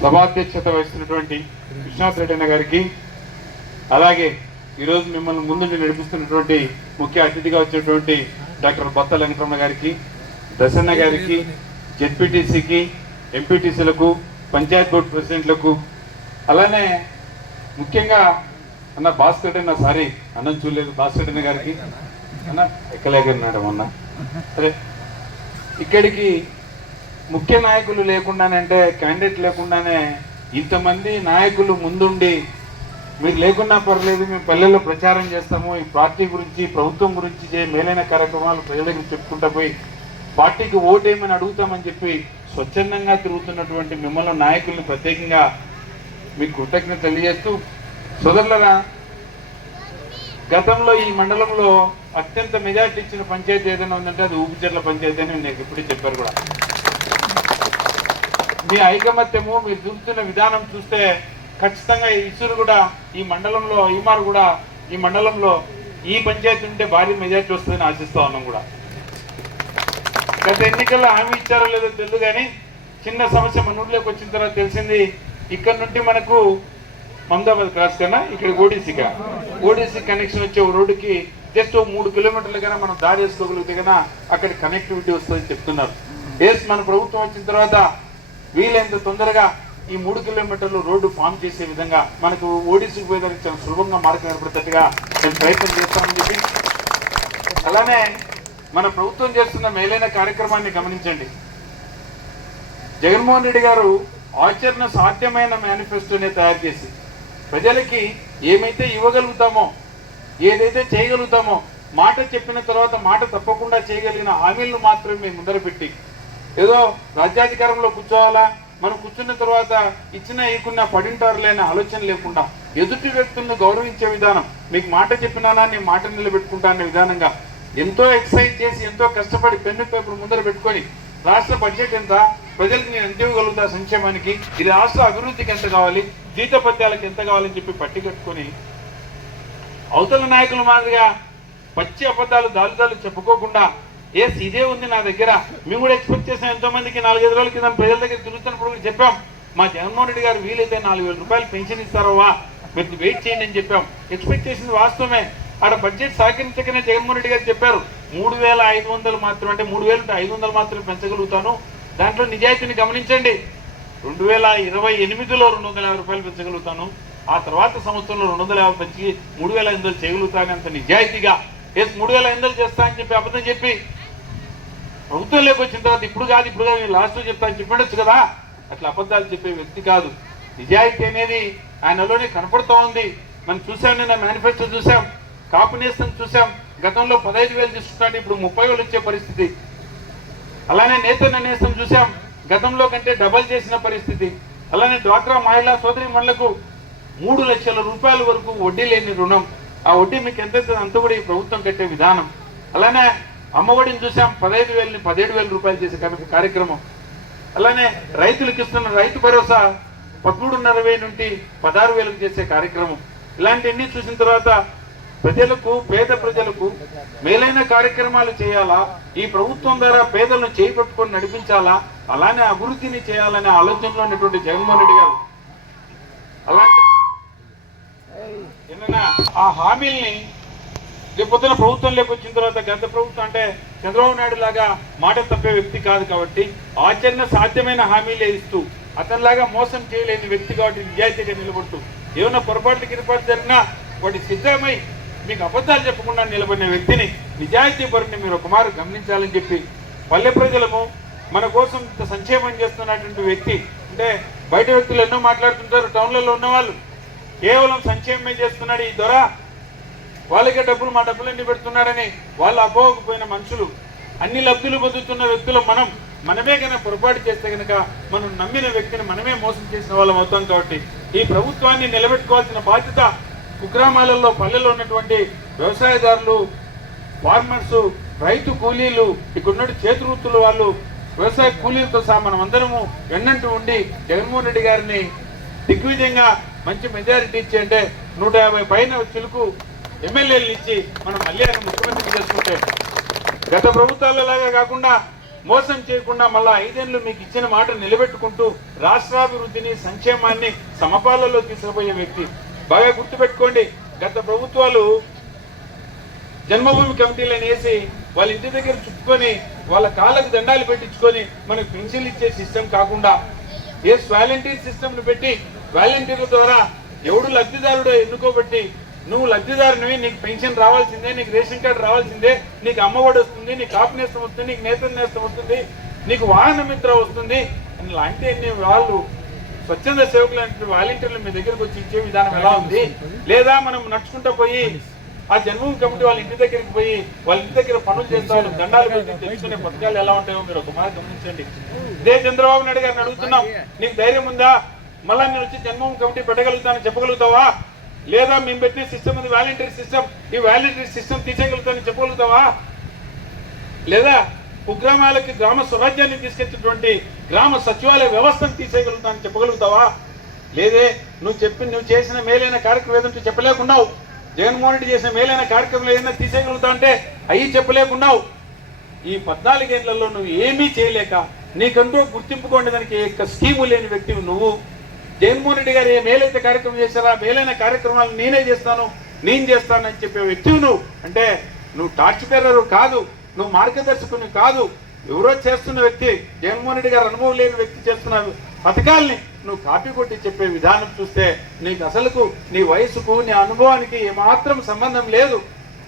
సభాధ్యక్షత వహిస్తున్నటువంటి విశ్వనాథ్ రెడ్డి అన్న గారికి అలాగే ఈరోజు మిమ్మల్ని ముందుండి నడిపిస్తున్నటువంటి ముఖ్య అతిథిగా వచ్చినటువంటి డాక్టర్ బొత్త వెంకటరమణ గారికి దశన్న గారికి జెడ్పీటీసీకి ఎంపీటీసీలకు పంచాయత్ బోర్డు ప్రెసిడెంట్లకు అలానే ముఖ్యంగా అన్న భాస్కర్ అన్న సారీ అన్నం చూడలేదు భాస్కర్ అన్న గారికి. అన్న ఎక్కలేకన్నాడు మొన్న. సరే ఇక్కడికి ముఖ్య నాయకులు లేకుండానంటే క్యాండిడేట్ లేకుండానే ఇంతమంది నాయకులు ముందుండి మీరు లేకున్నా పర్లేదు మేము పల్లెల్లో ప్రచారం చేస్తాము ఈ పార్టీ గురించి ప్రభుత్వం గురించి చే మేలైన కార్యక్రమాలు ప్రజల దగ్గర చెప్పుకుంటా పోయి పార్టీకి ఓటేమని అడుగుతామని చెప్పి స్వచ్ఛందంగా తిరుగుతున్నటువంటి మిమ్మల్ని నాయకుల్ని ప్రత్యేకంగా మీకు కృతజ్ఞత తెలియజేస్తూ సోదరులరా గతంలో ఈ మండలంలో అత్యంత మెజార్టీ ఇచ్చిన పంచాయతీ ఏదైనా ఉందంటే అది ఊపిచెర్ల పంచాయతీ అని నేను ఇప్పుడే చెప్పారు కూడా. మీ ఐకమత్యము మీరు చూస్తున్న విధానం చూస్తే ఖచ్చితంగా ఇసురు కూడా ఈ మండలంలో ఈమారు కూడా ఈ మండలంలో ఈ పంచాయతీ ఉంటే భారీ మెజార్టీ వస్తుందని ఆశిస్తా ఉన్నాం కూడా. గత ఎన్నికల్లో హామీ ఇచ్చారో లేదో తెలియదు కానీ చిన్న సమస్య మన ఊర్లోకి వచ్చిన తర్వాత తెలిసింది ఇక్కడ నుండి మనకు మమదాబాద్ క్రాస్ కన్నా ఇక్కడ ఓడిసిక ఓడిసి కనెక్షన్ వచ్చే రోడ్డుకి జస్ట్ ఓ మూడు కిలోమీటర్లు కన్నా మనం దారి వేసుకోగలిగితే కన్నా అక్కడ కనెక్టివిటీ వస్తుందని చెప్తున్నారు. ఎస్ మన ప్రభుత్వం వచ్చిన తర్వాత వీలైనంత తొందరగా ఈ మూడు కిలోమీటర్లు రోడ్డు ఫామ్ చేసే విధంగా మనకు ఓడిసికి పోయేదానికి చాలా సులభంగా మార్గం ఏర్పడేటట్టుగా మేము ప్రయత్నం చేస్తామని చెప్పి అలానే మన ప్రభుత్వం చేస్తున్న మేలైన కార్యక్రమాన్ని గమనించండి. జగన్మోహన్ రెడ్డి గారు ఆచరణ సాధ్యమైన మేనిఫెస్టోనే తయారు చేసి ప్రజలకి ఏమైతే ఇవ్వగలుగుతామో ఏదైతే చేయగలుగుతామో మాట చెప్పిన తర్వాత మాట తప్పకుండా చేయగలిగిన హామీలను మాత్రమే మేము ముందర పెట్టి ఏదో రాజ్యాధికారంలో కూర్చోవాలా? మనం కూర్చున్న తర్వాత ఇచ్చిన ఇకున్న పడింటారులే లేని ఆలోచన లేకుండా ఎదుటి వ్యక్తులను గౌరవించే విధానం. మీకు మాట చెప్పినానా? నేను మాట నిలబెట్టుకుంటా అనే విధానంగా ఎంతో ఎక్సైజ్ చేసి ఎంతో కష్టపడి పెన్ను పేపర్ ముందర పెట్టుకొని రాష్ట్ర బడ్జెట్ ఎంత? ప్రజలకు నేను ఎంత ఇవ్వగలుగుతా సంక్షేమానికి? ఇది రాష్ట్ర అభివృద్ధికి ఎంత కావాలి? జీతపత్యాలకు ఎంత కావాలని చెప్పి పట్టి కట్టుకొని అవతల నాయకుల మాదిరిగా పచ్చి అబద్ధాలు దాలుదాలు చెప్పుకోకుండా ఎస్ ఇదే ఉంది నా దగ్గర? మేము కూడా ఎక్స్పెక్ట్ చేసాం ఎంతో మందికి నాలుగైదు రోజుల కింద ప్రజల దగ్గర తిరుగుతున్నప్పుడు కూడా చెప్పాం. మా జగన్మోహన్ రెడ్డి గారు వీలైతే నాలుగు వేల రూపాయలు పెన్షన్ ఇస్తారవా మీరు వెయిట్ చేయండి అని చెప్పాం. ఎక్స్పెక్ట్ చేసింది వాస్తవమే. ఆడ బడ్జెట్ సహకరించకనే జగన్మోహన్ రెడ్డి గారు చెప్పారు. మూడు వేల ఐదు వందలు మాత్రం అంటే మూడు వేలు ఐదు వందలు మాత్రం పెంచగలుగుతాను. దాంట్లో నిజాయితీని గమనించండి. రెండు వేల ఇరవై ఎనిమిదిలో రెండు వందల యాభై రూపాయలు పెంచగలుగుతాను. ఆ తర్వాత సంవత్సరంలో రెండు వందల యాభై పెంచి మూడు వేల ఐదు వందలు చేయగలుగుతాను అంత నిజాయితీగా. ఎస్ మూడు వేల ఎనిమిది వందలు చేస్తా అని చెప్పి అబద్ధం చెప్పి ప్రభుత్వంలోకి వచ్చిన తర్వాత ఇప్పుడు కాదు ఇప్పుడు కాదు నేను లాస్ట్ చెప్తా అని చెప్పండొచ్చు కదా? అట్లా అబద్ధాలు చెప్పే వ్యక్తి కాదు. నిజాయితీ అనేది ఆయనలోనే కనపడుతూ ఉంది. మనం చూసాం నిన్న మేనిఫెస్టో చూసాం కాపు నేస్తం చూసాం. గతంలో పదహైదు వేలు తీసుకున్నాడు ఇప్పుడు ముప్పై వేలు వచ్చే పరిస్థితి. అలానే నేతన్న నేస్తం చూసాం. గతంలో కంటే డబల్ చేసిన పరిస్థితి. అలానే డ్వాక్రా మహిళా సోదరి మండలకు మూడు లక్షల రూపాయల వరకు వడ్డీ లేని రుణం. ఆ వడ్డీ మీకు ఎంత అంత కూడా ఈ ప్రభుత్వం కట్టే విధానం. అలానే అమ్మఒడిని చూసాం పదహైదు వేలని పదిహేడు వేల రూపాయలు చేసే కార్య- కార్యక్రమం. అలానే రైతులకు ఇస్తున్న రైతు భరోసా పదమూడున్నర వేల నుండి పదహారు వేలకు చేసే కార్యక్రమం. ఇలాంటివన్నీ చూసిన తర్వాత ప్రజలకు పేద ప్రజలకు మేలైన కార్యక్రమాలు చేయాలా? ఈ ప్రభుత్వం ద్వారా పేదలను చేపట్టుకొని నడిపించాలా? అలానే అభివృద్ధిని చేయాలనే ఆలోచనలో ఉన్నటువంటి జగన్మోహన్ రెడ్డి గారు. అలాంటి ఆ హామీల్ని రేపొద్దున ప్రభుత్వంలోకి వచ్చిన తర్వాత గత ప్రభుత్వం అంటే చంద్రబాబు నాయుడు లాగా మాట తప్పే వ్యక్తి కాదు కాబట్టి ఆచరణ సాధ్యమైన హామీలే ఇస్తూ అతనిలాగా మోసం చేయలేని వ్యక్తి కాబట్టి నిజాయితీగా నిలబడుతూ ఏమైనా పొరపాట్లు గిరపాటు జరిగినా వాటి సిద్ధమై మీకు అబద్ధాలు చెప్పకుండా నిలబడిన వ్యక్తిని నిజాయితీ పరుని మీరు ఒకమారు గమనించాలని చెప్పి పల్లె ప్రజలము మన కోసం ఇంత సంక్షేమం చేస్తున్నటువంటి వ్యక్తి అంటే బయట వ్యక్తులు ఎన్నో మాట్లాడుతుంటారు టౌన్లలో ఉన్నవాళ్ళు. కేవలం సంక్షేమమే చేస్తున్నాడు ఈ దొర. వాళ్ళకే డబ్బులు మా డబ్బులన్నీ పెడుతున్నాడని వాళ్ళు అపోహకపోయిన మనుషులు అన్ని లబ్ధులు పొందుతున్న వ్యక్తులు మనం. మనమే కనుక పొరపాటు చేస్తే కనుక మనం నమ్మిన వ్యక్తిని మనమే మోసం చేసిన వాళ్ళం అవుతాం కాబట్టి ఈ ప్రభుత్వాన్ని నిలబెట్టుకోవాల్సిన బాధ్యత కుగ్రామాలలో పల్లెల్లో ఉన్నటువంటి వ్యవసాయదారులు ఫార్మర్స్ రైతు కూలీలు ఇక్కడ చేతి వృత్తుల వాళ్ళు వ్యవసాయ కూలీలతో సహా మనం అందరము వెన్నంటూ ఉండి జగన్మోహన్ రెడ్డి గారిని దిగ్విజయంగా మంచి మెజారిటీ ఇచ్చి అంటే నూట యాభై పైన చిలుకు ఎమ్మెల్యేలు ఇచ్చి మనం మళ్ళీ ఆయన ముఖ్యమంత్రి చేసుకుంటే గత ప్రభుత్వాల లాగా కాకుండా మోసం చేయకుండా మళ్ళా ఐదేళ్ళు మీకు ఇచ్చిన మాట నిలబెట్టుకుంటూ రాష్ట్రాభివృద్ధిని సంక్షేమాన్ని సమపాలలో తీసుకుపోయే వ్యక్తి. బాగా గుర్తుపెట్టుకోండి గత ప్రభుత్వాలు జన్మభూమి కమిటీలను వేసి వాళ్ళ ఇంటి దగ్గర చుట్టుకొని వాళ్ళ కాళ్ళకు దండాలు పెట్టించుకొని మనకు పెన్షన్లు ఇచ్చే సిస్టమ్ కాకుండా ఏ వాలంటీర్ సిస్టమ్ను పెట్టి వాలంటీర్ల ద్వారా ఎవడు లబ్ధిదారుడో ఎన్నుకోబట్టి నువ్వు లబ్ధిదారునివి నీకు పెన్షన్ రావాల్సిందే నీకు రేషన్ కార్డు రావాల్సిందే నీకు అమ్మఒడి వస్తుంది నీకు కాపు నేస్తం వస్తుంది నీకు నేత నేస్తం వస్తుంది నీకు వాహన మిత్ర వస్తుంది. అని లాంటి వాళ్ళు స్వచ్ఛంద సేవకులు అంటే వాలంటీర్లు మీ దగ్గరకు వచ్చి ఇచ్చే విధానం ఎలా ఉంది? లేదా మనం నడుచుకుంటూ పోయి ఆ జన్మభూమి కమిటీ వాళ్ళ ఇంటి దగ్గరికి పోయి వాళ్ళ ఇంటి దగ్గర పనులు చేస్తా వాళ్ళు దండాలు పెట్టి తెచ్చుకునే పథకాలు ఎలా ఉంటాయో మీరు ఒక మాట గమనించండి. ఇదే చంద్రబాబు నాయుడు గారిని అడుగుతున్నాం నీకు ధైర్యం ఉందా? మళ్ళా నేను వచ్చి జన్మభూమి కమిటీ పెట్టగలుగుతానని చెప్పగలుగుతావా? లేదా మేము పెట్టిన సిస్టమ్ ఉంది వాలంటీర్ సిస్టమ్ ఈ వాలంటీర్ సిస్టమ్ తీసేయగలుగుతామని చెప్పగలుగుతావా? లేదా కుగ్రామాలకి గ్రామ స్వరాజ్యాన్ని తీసుకొచ్చినటువంటి గ్రామ సచివాలయ వ్యవస్థను తీసేయగలుగుతామని చెప్పగలుగుతావా? లేదే నువ్వు చెప్పి నువ్వు చేసిన మేలైన కార్యక్రమం ఏదంటే చెప్పలేకున్నావు. జగన్మోహన్ రెడ్డి చేసిన మేలైన కార్యక్రమం ఏదైనా తీసేయగలుగుతా అంటే అయ్యి చెప్పలేకున్నావు. ఈ పద్నాలుగేళ్ళలో నువ్వు ఏమీ చేయలేక నీకంటూ గుర్తింపుకోండి దానికి యొక్క స్కీము లేని వ్యక్తివి నువ్వు. జగన్మోహన్ రెడ్డి గారు ఏ మేలైతే కార్యక్రమం చేశారా మేలైన కార్యక్రమాలు నేనే చేస్తాను నేను చేస్తానని చెప్పే వ్యక్తివి నువ్వు. అంటే నువ్వు టార్చ్ బేరరు కాదు నువ్వు మార్గదర్శకుని కాదు ఎవరో చేస్తున్న వ్యక్తి జగన్మోహన్ రెడ్డి గారు అనుభవం లేని వ్యక్తి చేస్తున్న పథకాల్ని నువ్వు కాపీ కొట్టి చెప్పే విధానం చూస్తే నీకు అసలుకు నీ వయసుకు నీ అనుభవానికి ఏమాత్రం సంబంధం లేదు.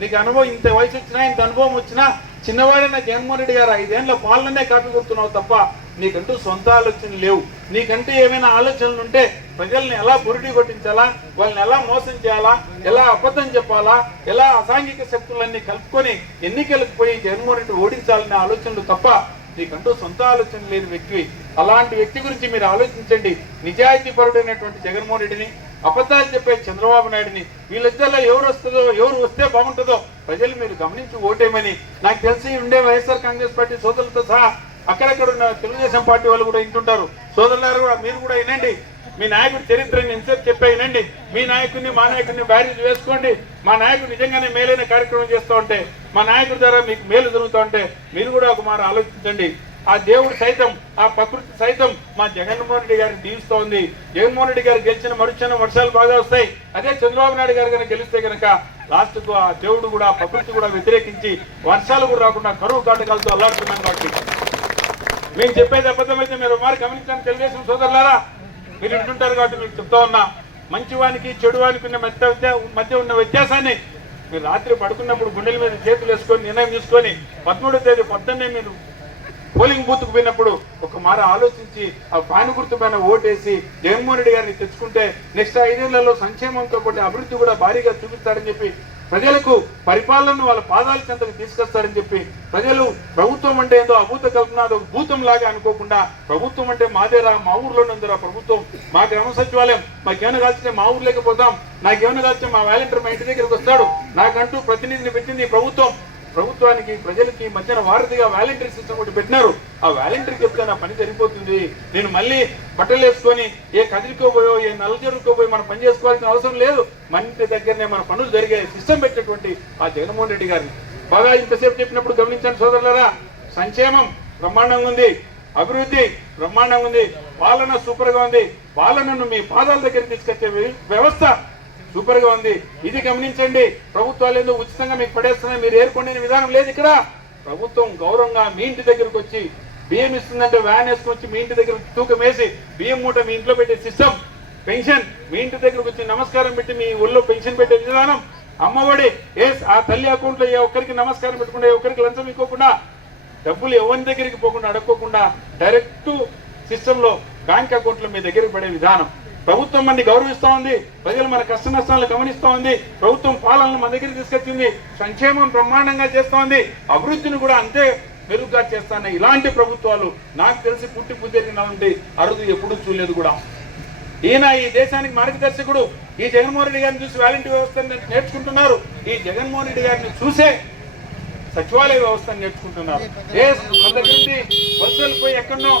నీకు అనుభవం ఇంత వయసు వచ్చినా ఇంత అనుభవం వచ్చినా చిన్నవాడైన జగన్మోహన్ రెడ్డి గారు ఐదేళ్ళ పాలననే కాపీ కొడుతున్నావు తప్ప నీకంటూ సొంత ఆలోచనలు లేవు. నీకంటూ ఏమైనా ఆలోచనలు ఉంటే ప్రజల్ని ఎలా బురిడి కొట్టించాలా? వాళ్ళని ఎలా మోసం చేయాలా? ఎలా అబద్ధం చెప్పాలా? ఎలా అసాంఘిక శక్తులన్నీ కలుపుకొని ఎన్నికలకు పోయి జగన్మోహన్ రెడ్డి ఓడించాలనే ఆలోచనలు తప్ప నీకంటూ సొంత ఆలోచన లేని వ్యక్తివి. అలాంటి వ్యక్తి గురించి మీరు ఆలోచించండి. నిజాయితీ పరుడైనటువంటి జగన్మోహన్ రెడ్డిని అబద్ధాలు చెప్పే చంద్రబాబు నాయుడిని వీళ్ళిద్దరిలో ఎవరు వస్తుందో ఎవరు వస్తే బాగుంటుందో ప్రజలు మీరు గమనించి ఓటేమని నాకు తెలిసి ఉండే వైఎస్ఆర్ కాంగ్రెస్ పార్టీ సోదరులతో సహా అక్కడక్కడ ఉన్న తెలుగుదేశం పార్టీ వాళ్ళు కూడా వింటుంటారు. సోదరులారు కూడా మీరు కూడా వినండి. మీ నాయకుడి చరిత్రని ఎంతసేపు చెప్పే వినండి. మీ నాయకుడిని మా నాయకుడిని బ్యారేజ్ వేసుకోండి. మా నాయకుడు నిజంగానే మేలైన కార్యక్రమం చేస్తూ ఉంటే మా నాయకుడి ద్వారా మీకు మేలు జరుగుతూ ఉంటే మీరు కూడా ఒక మాట ఆలోచించండి. ఆ దేవుడు సైతం ఆ ప్రకృతి సైతం మా జగన్మోహన్ రెడ్డి గారిని దీవిస్తోంది జగన్మోహన్ రెడ్డి గారు గెలిచిన మరుక్షణం వర్షాలు బాగా వస్తాయి. అదే చంద్రబాబు నాయుడు గారు కనుక గెలిస్తే కనుక లాస్ట్కు ఆ దేవుడు కూడా ప్రకృతి కూడా వ్యతిరేకించి వర్షాలు కూడా రాకుండా కరువు కాటకాలతో అల్లాడుతున్నాను కాబట్టి మేము చెప్పేది అబద్ధమైతే మీరు మారి గమనించడానికి తెలుగుదేశం సోదరులారా. మీరు వింటుంటారు కాబట్టి మీకు చెప్తా ఉన్నా. మంచివానికి చెడువానికి ఉన్న మధ్య వ్యత్యా- మధ్య ఉన్న వ్యత్యాసాన్ని మీరు రాత్రి పడుకున్నప్పుడు గుండెల మీద చేతులు వేసుకొని నిర్ణయం తీసుకొని పదమూడో తేదీ పొద్దున్నే మీరు పోలింగ్ బూత్కు పోయినప్పుడు ఒక మార ఆలోచించి ఆ పాను గుర్తు పైన ఓటేసి జగన్మోహన్ రెడ్డి గారిని తెచ్చుకుంటే నెక్స్ట్ ఐదేళ్ళలో సంక్షేమంతో పాటు అభివృద్ధి కూడా భారీగా చూపిస్తారని చెప్పి ప్రజలకు పరిపాలనను వాళ్ళ పాదాల చెంతకు తీసుకొస్తారని చెప్పి ప్రజలు ప్రభుత్వం అంటే ఏదో అభూత కల్పన అదొక భూతం లాగా అనుకోకుండా ప్రభుత్వం అంటే మాదేరా మా ఊర్లోనే ఉందిరా ప్రభుత్వం. మా గ్రామ సచివాలయం మాకేమైనా కాల్చితే మా ఊర్లోకి పోతాం. నాకేమైనా కాల్చితే మా వాలంటీర్ మా ఇంటి దగ్గరికి వస్తాడు. నాకంటూ ప్రతినిధిని పెట్టింది ప్రభుత్వం. ప్రభుత్వానికి ప్రజలకి మధ్యన వారధిగా వాలంటీర్ సిస్టమ్ ఒకటి పెట్టినారు. ఆ వాలంటీర్ చెప్తే నా పని సరిపోతుంది. నేను మళ్ళీ బట్టలు వేసుకొని ఏ కదిలికోబోయో ఏ నల్ల జరుగుకోబోయో మనం పని చేసుకోవాల్సిన అవసరం లేదు. మన ఇంటి దగ్గరనే మన పనులు జరిగే సిస్టమ్ పెట్టినటువంటి ఆ జగన్మోహన్ రెడ్డి గారిని. బాగా ఇంతసేపు చెప్పినప్పుడు గమనించండి సోదరులరా సంక్షేమం బ్రహ్మాండంగా ఉంది. అభివృద్ధి బ్రహ్మాండంగా ఉంది. పాలన సూపర్గా ఉంది. పాలనను మీ పాదాల దగ్గర తీసుకొచ్చే వ్య- వ్యవస్థ సూపర్గా ఉంది. ఇది గమనించండి. ప్రభుత్వాలు ఏదో ఉచితంగా మీకు పడేస్తున్నాయి? మీరు ఏర్కొనే విధానం లేదు ఇక్కడ. ప్రభుత్వం గౌరవంగా మీ ఇంటి దగ్గరకు వచ్చి బియ్యం ఇస్తుందంటే వ్యాన్ వేసుకొని వచ్చి మీ ఇంటి దగ్గర తూకం వేసి బియ్యం మూట మీ ఇంట్లో పెట్టే సిస్టమ్ పెన్షన్ మీ ఇంటి దగ్గరకు వచ్చి నమస్కారం పెట్టి మీ ఊళ్ళో పెన్షన్ పెట్టే విధానం. అమ్మఒడి ఏస్ ఆ తల్లి అకౌంట్లో ఏ ఒక్కరికి నమస్కారం పెట్టుకుండా ఏ ఒక్కరికి లంచం ఇవ్వకుండా డబ్బులు ఎవరి దగ్గరికి పోకుండా అడుక్కోకుండా డైరెక్ట్ సిస్టమ్లో బ్యాంక్ అకౌంట్లో మీ దగ్గరికి పడే విధానం. ప్రభుత్వం మనని గౌరవిస్తూ ఉంది ప్రజలు మన కష్ట నష్టాలను గమనిస్తూ ఉంది ప్రభుత్వం పాలనను మన దగ్గరికి తీసుకొచ్చింది సంక్షేమం బ్రహ్మాండంగా చేస్తోంది అభివృద్ధిని కూడా అంతే మెరుగ్గా చేస్తాను ఇలాంటి ప్రభుత్వాలు నాకు తెలిసి పుట్టి పుద్దెరిగినటువంటి అరుదు ఎప్పుడూ చూడలేదు కూడా. ఈయన ఈ దేశానికి మార్గదర్శకుడు. ఈ జగన్మోహన్ రెడ్డి గారిని చూసి వాలంటీ వ్యవస్థను నేర్చుకుంటున్నారు. ఈ జగన్మోహన్ రెడ్డి గారిని చూసే సచివాలయ వ్యవస్థను నేర్చుకుంటున్నారు. ఏ మన బస్సులు పోయి ఎక్కడనో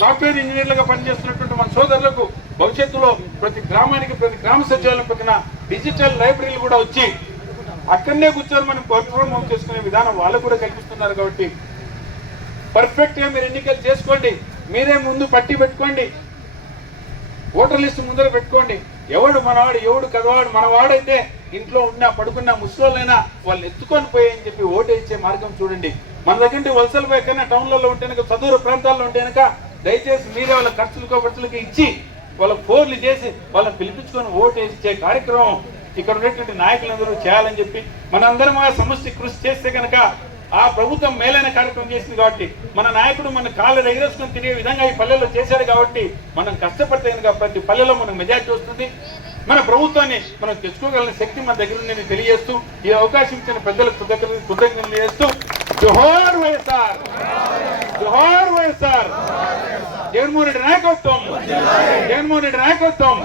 సాఫ్ట్వేర్ ఇంజనీర్లుగా పనిచేస్తున్నటువంటి మన సోదరులకు భవిష్యత్తులో ప్రతి గ్రామానికి ప్రతి గ్రామ సచివాలయం పక్కన డిజిటల్ లైబ్రరీలు కూడా వచ్చి అక్కడనే కూర్చొని మనం వర్క్ ఫ్రమ్ హోమ్ చేసుకునే విధానం వాళ్ళు కూడా కల్పిస్తున్నారు కాబట్టి పర్ఫెక్ట్గా మీరు ఎన్నికలు చేసుకోండి. మీరే ముందు పట్టి పెట్టుకోండి. ఓటర్ లిస్ట్ ముందర పెట్టుకోండి. ఎవడు మనవాడు ఎవడు కదవాడు మనవాడైతే ఇంట్లో ఉన్న పడుకున్న ముసలోళ్ళైనా వాళ్ళని ఎత్తుకొని పోయి అని చెప్పి ఓటు ఇచ్చే మార్గం చూడండి. మన దగ్గర వలసలు పోయి కన్నా టౌన్లలో ఉంటే కనుక చదువు ప్రాంతాల్లో ఉంటే దయచేసి మీరే వాళ్ళ ఖర్చులు ఖర్చులకి ఇచ్చి వాళ్ళ ఫోన్లు చేసి వాళ్ళని పిలిపించుకొని ఓటు వేసే కార్యక్రమం ఇక్కడ ఉన్నటువంటి నాయకులందరూ చేయాలని చెప్పి మనందరం ఆ సమస్య కృషి చేస్తే కనుక ఆ ప్రభుత్వం మేలైన కార్యక్రమం చేసింది కాబట్టి మన నాయకుడు మన కాళ్ళు ఎగరేసుకొని తినే విధంగా ఈ పల్లెల్లో చేశాడు కాబట్టి మనం కష్టపడితే కనుక ప్రతి పల్లెలో మనకు మెజార్టీ వస్తుంది. మన ప్రభుత్వాన్ని మనం తెచ్చుకోగలిగిన శక్తి మన దగ్గర ఉందని తెలియజేస్తూ ఈ అవకాశం ఇచ్చిన పెద్దలకు కృతజ్ఞతలు కృతజ్ఞతలు చేస్తూ జోహార్ వైఎస్ఆర్. జోహార్ వైఎస్ఆర్. జగన్మోహన్ రెడ్డి నాయకత్వం. జగన్మోహన్ రెడ్డి నాయకత్వం.